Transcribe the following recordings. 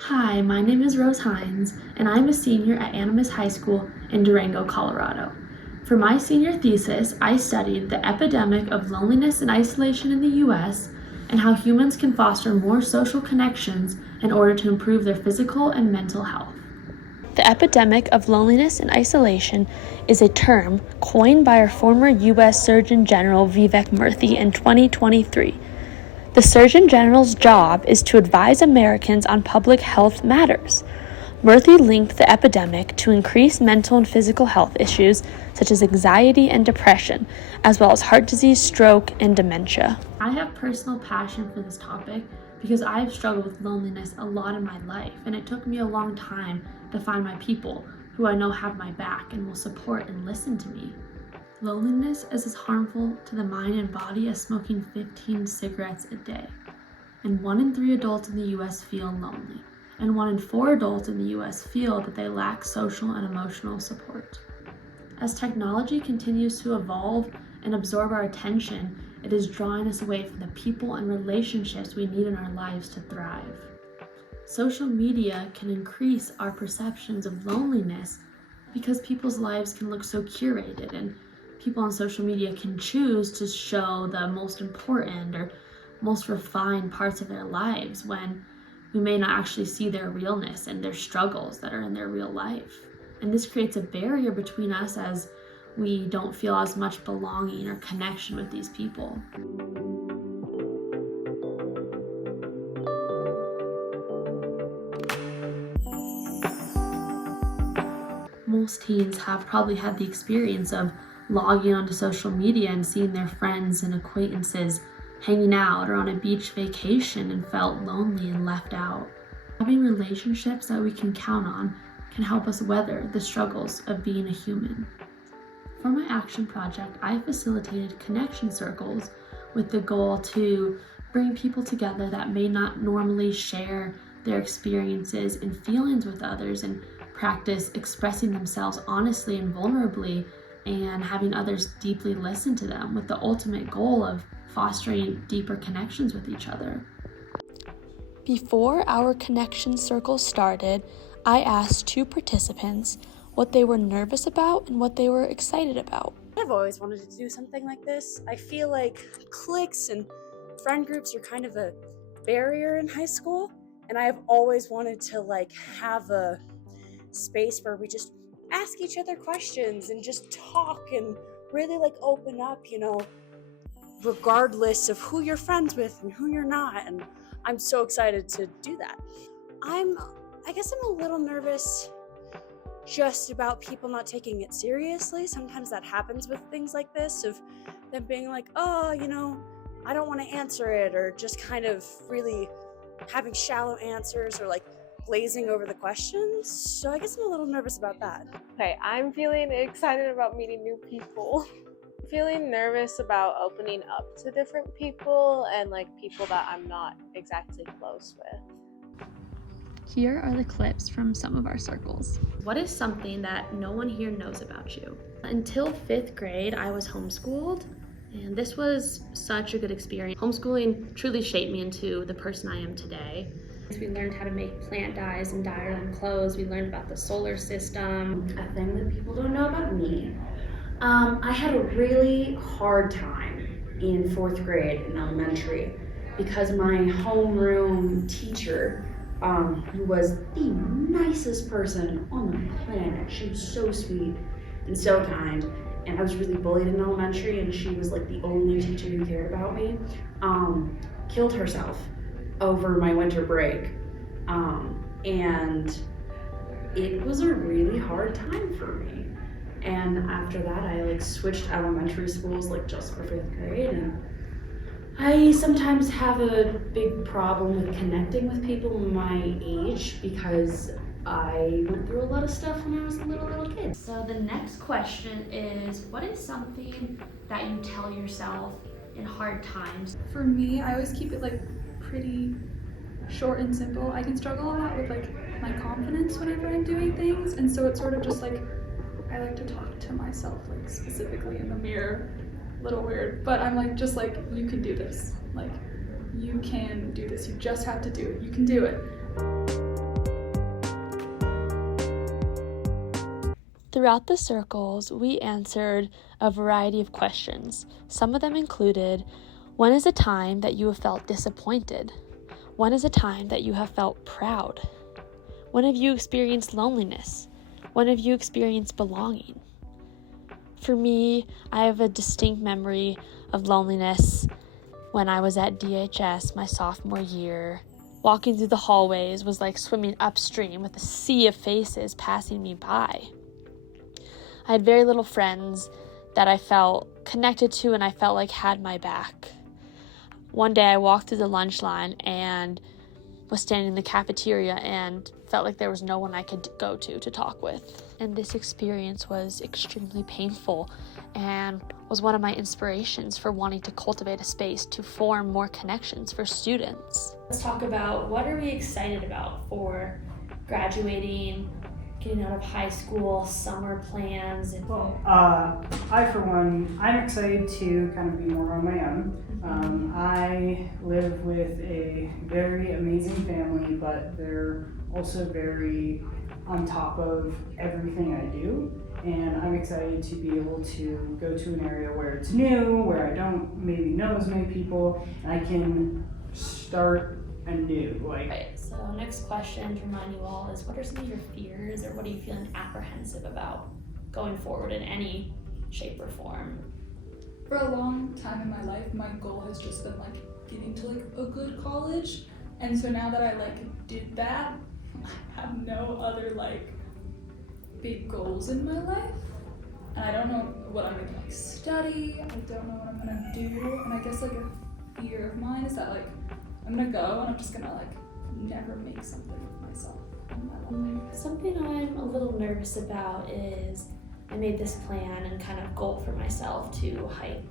Hi, my name is Rose Hinds, and I'm a senior at Animas High School in Durango, Colorado. For my senior thesis, I studied the epidemic of loneliness and isolation in the U.S. and how humans can foster more social connections in order to improve their physical and mental health. The epidemic of loneliness and isolation is a term coined by our former U.S. Surgeon General Vivek Murthy in 2023. The Surgeon General's job is to advise Americans on public health matters. Murthy linked the epidemic to increased mental and physical health issues such as anxiety and depression, as well as heart disease, stroke, and dementia. I have personal passion for this topic because I've struggled with loneliness a lot in my life, and it took me a long time to find my people who I know have my back and will support and listen to me. Loneliness is as harmful to the mind and body as smoking 15 cigarettes a day. And 1 in 3 adults in the US feel lonely. And 1 in 4 adults in the US feel that they lack social and emotional support. As technology continues to evolve and absorb our attention, it is drawing us away from the people and relationships we need in our lives to thrive. Social media can increase our perceptions of loneliness because people's lives can look so curated, and people on social media can choose to show the most important or most refined parts of their lives when we may not actually see their realness and their struggles that are in their real life. And this creates a barrier between us as we don't feel as much belonging or connection with these people. Most teens have probably had the experience of logging onto social media and seeing their friends and acquaintances hanging out or on a beach vacation and felt lonely and left out. Having relationships that we can count on can help us weather the struggles of being a human. For my action project, I facilitated connection circles with the goal to bring people together that may not normally share their experiences and feelings with others and practice expressing themselves honestly and vulnerably and having others deeply listen to them with the ultimate goal of fostering deeper connections with each other. Before our connection circle started, I asked 2 participants what they were nervous about and what they were excited about. I've always wanted to do something like this. I feel like cliques and friend groups are kind of a barrier in high school, and I've always wanted to have a space where we just ask each other questions and just talk and really open up, regardless of who you're friends with and who you're not. And I'm so excited to do that. I guess I'm a little nervous just about people not taking it seriously. Sometimes that happens with things like this, of them being like, oh, I don't want to answer it, or just kind of really having shallow answers or glazing over the questions. So I guess I'm a little nervous about that. Okay, I'm feeling excited about meeting new people. Feeling nervous about opening up to different people and people that I'm not exactly close with. Here are the clips from some of our circles. What is something that no one here knows about you? Until 5th grade, I was homeschooled, and this was such a good experience. Homeschooling truly shaped me into the person I am today. We learned how to make plant dyes and dye our own clothes. We learned about the solar system. A thing that people don't know about me. I had a really hard time in 4th grade in elementary because my homeroom teacher, who was the nicest person on the planet. She was so sweet and so kind, and I was really bullied in elementary, and she was the only teacher who cared about me. Killed herself over my winter break, and it was a really hard time for me. And after that, I switched elementary schools just for 5th grade, and I sometimes have a big problem with connecting with people my age because I went through a lot of stuff when I was a little kid. So the next question is, what is something that you tell yourself in hard times? For me, I always keep it pretty short and simple. I can struggle a lot with my confidence whenever I'm doing things, and so it's sort of just I like to talk to myself specifically in the mirror. A little weird, but I'm you can do this. You can do this. You just have to do it. You can do it. Throughout the circles, we answered a variety of questions. Some of them included, when is a time that you have felt disappointed? When is a time that you have felt proud? When have you experienced loneliness? When have you experienced belonging? For me, I have a distinct memory of loneliness when I was at DHS my sophomore year. Walking through the hallways was like swimming upstream with a sea of faces passing me by. I had very little friends that I felt connected to and I felt like had my back. One day I walked through the lunch line and was standing in the cafeteria and felt like there was no one I could go to talk with. And this experience was extremely painful and was one of my inspirations for wanting to cultivate a space to form more connections for students. Let's talk about what are we excited about for graduating, getting out of high school, summer plans. Well, I for one, I'm excited to kind of be more on my own. I live with a very amazing family, but they're also very on top of everything I do. And I'm excited to be able to go to an area where it's new, where I don't maybe know as many people, and I can start anew. Right, so next question to remind you all is, what are some of your fears, or what are you feeling apprehensive about going forward in any shape or form? For a long time in my life, my goal has just been like getting to like a good college. And so now that I like did that, I have no other like big goals in my life. And I don't know what I'm gonna like study. I don't know what I'm gonna do. And I guess like a fear of mine is that like I'm gonna go and I'm just gonna like never make something of myself in my life. Something I'm a little nervous about is I made this plan and kind of goal for myself to hike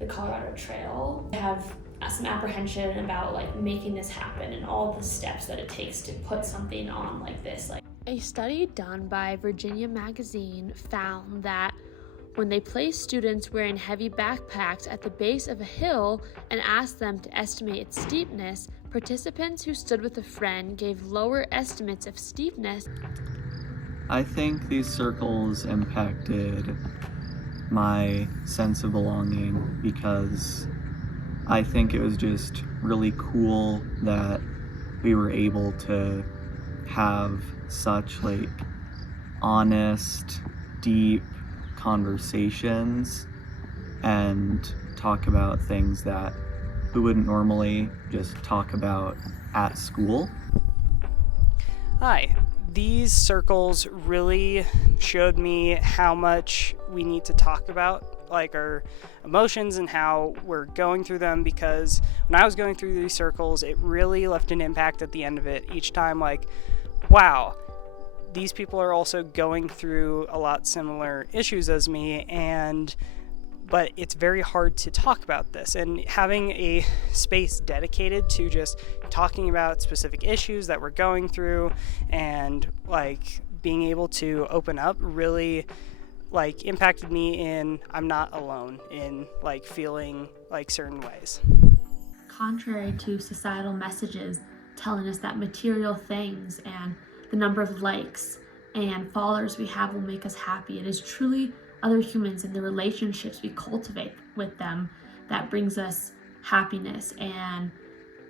the Colorado Trail. I have some apprehension about like making this happen and all the steps that it takes to put something on like this. A study done by Virginia Magazine found that when they placed students wearing heavy backpacks at the base of a hill and asked them to estimate its steepness, participants who stood with a friend gave lower estimates of steepness. I think these circles impacted my sense of belonging because I think it was just really cool that we were able to have such like honest, deep conversations and talk about things that we wouldn't normally just talk about at school. Hi. These circles really showed me how much we need to talk about like our emotions and how we're going through them, because when I was going through these circles, it really left an impact at the end of it each time, like, wow, these people are also going through a lot similar issues as me, but it's very hard to talk about this, and having a space dedicated to just talking about specific issues that we're going through and like being able to open up really like impacted me in I'm not alone in like feeling like certain ways. Contrary to societal messages telling us that material things and the number of likes and followers we have will make us happy, it is truly other humans and the relationships we cultivate with them that brings us happiness and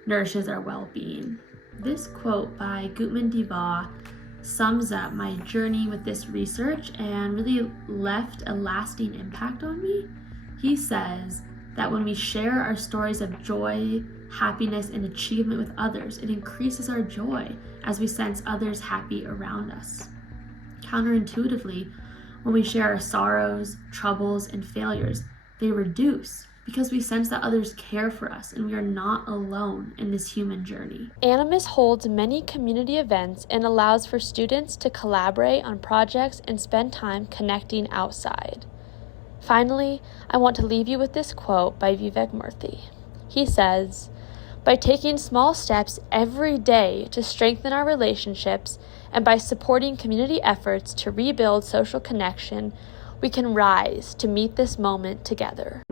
nourishes our well-being. This quote by Gutman Diva sums up my journey with this research and really left a lasting impact on me. He says that when we share our stories of joy, happiness, and achievement with others, it increases our joy as we sense others happy around us. Counterintuitively, when we share our sorrows, troubles, and failures, they reduce because we sense that others care for us and we are not alone in this human journey. Animus holds many community events and allows for students to collaborate on projects and spend time connecting outside. Finally, I want to leave you with this quote by Vivek Murthy. He says, "By taking small steps every day to strengthen our relationships and by supporting community efforts to rebuild social connection, we can rise to meet this moment together."